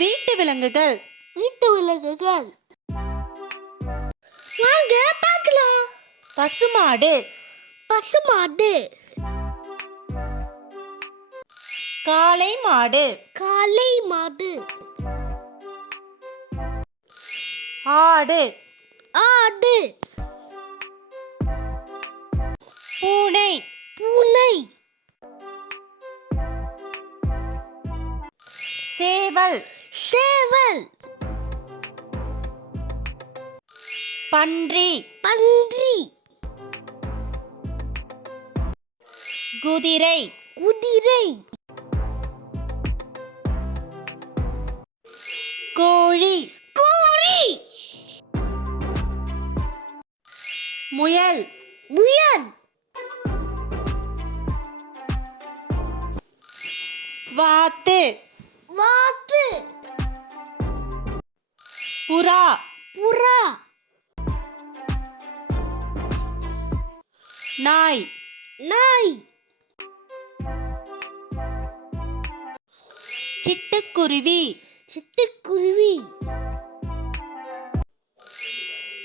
வீட்டு விலங்குகள். வீட்டு விலங்குகள் வாங்க பார்க்கலாம். பசுமாடு, பசுமாடு, காளை மாடு, காளை மாடு, ஆடு, ஆடு, பூனை, பூனை, சேவல், சேவல், பன்றி, பன்றி, குதிரை, குதிரை, கோழி, கோழி, முயல், முயல், வாத்து, வாத்து, புறா, புறா, நாய், நாய், சிட்டுக்குருவி, சிட்டுக்குருவி,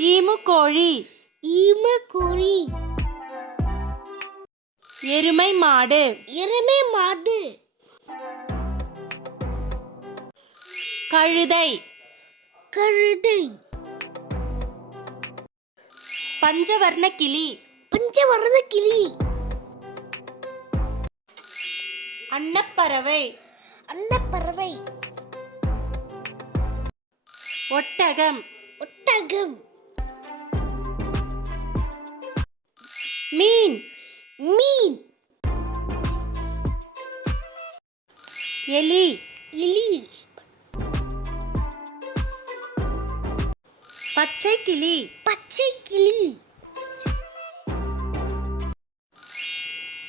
ஈமுக்கோழி, ஈமக்கோழி, எருமை மாடு, எருமை மாடு, கழுதை, கழுதை, பஞ்சவர்ண கிளி, பஞ்சவர்ண கிளி, அன்னப்பறவை, அன்னப்பறவை, ஒட்டகம், ஒட்டகம், மீன், மீன், எலி, எலி, பச்சை கிளி, பச்சை கிளி,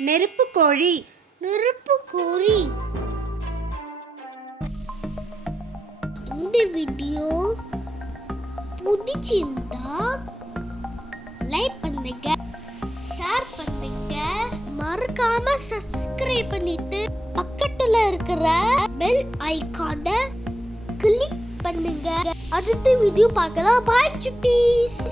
நெருப்பு கோழி. நெருப்பு கோழி. இந்த வீடியோ பிடிச்சிருந்தா லைக் பண்ணுங்க, ஷேர் பண்ணுங்க, மறக்காம சப்ஸ்கிரைப் பண்ணிட்டு பக்கத்துல இருக்கிற பெல் ஐகானை கிளிக் பண்ணுங்க. அடுத்த வீடியோ பார்க்கலாம். பாய் சுட்டீஸ்.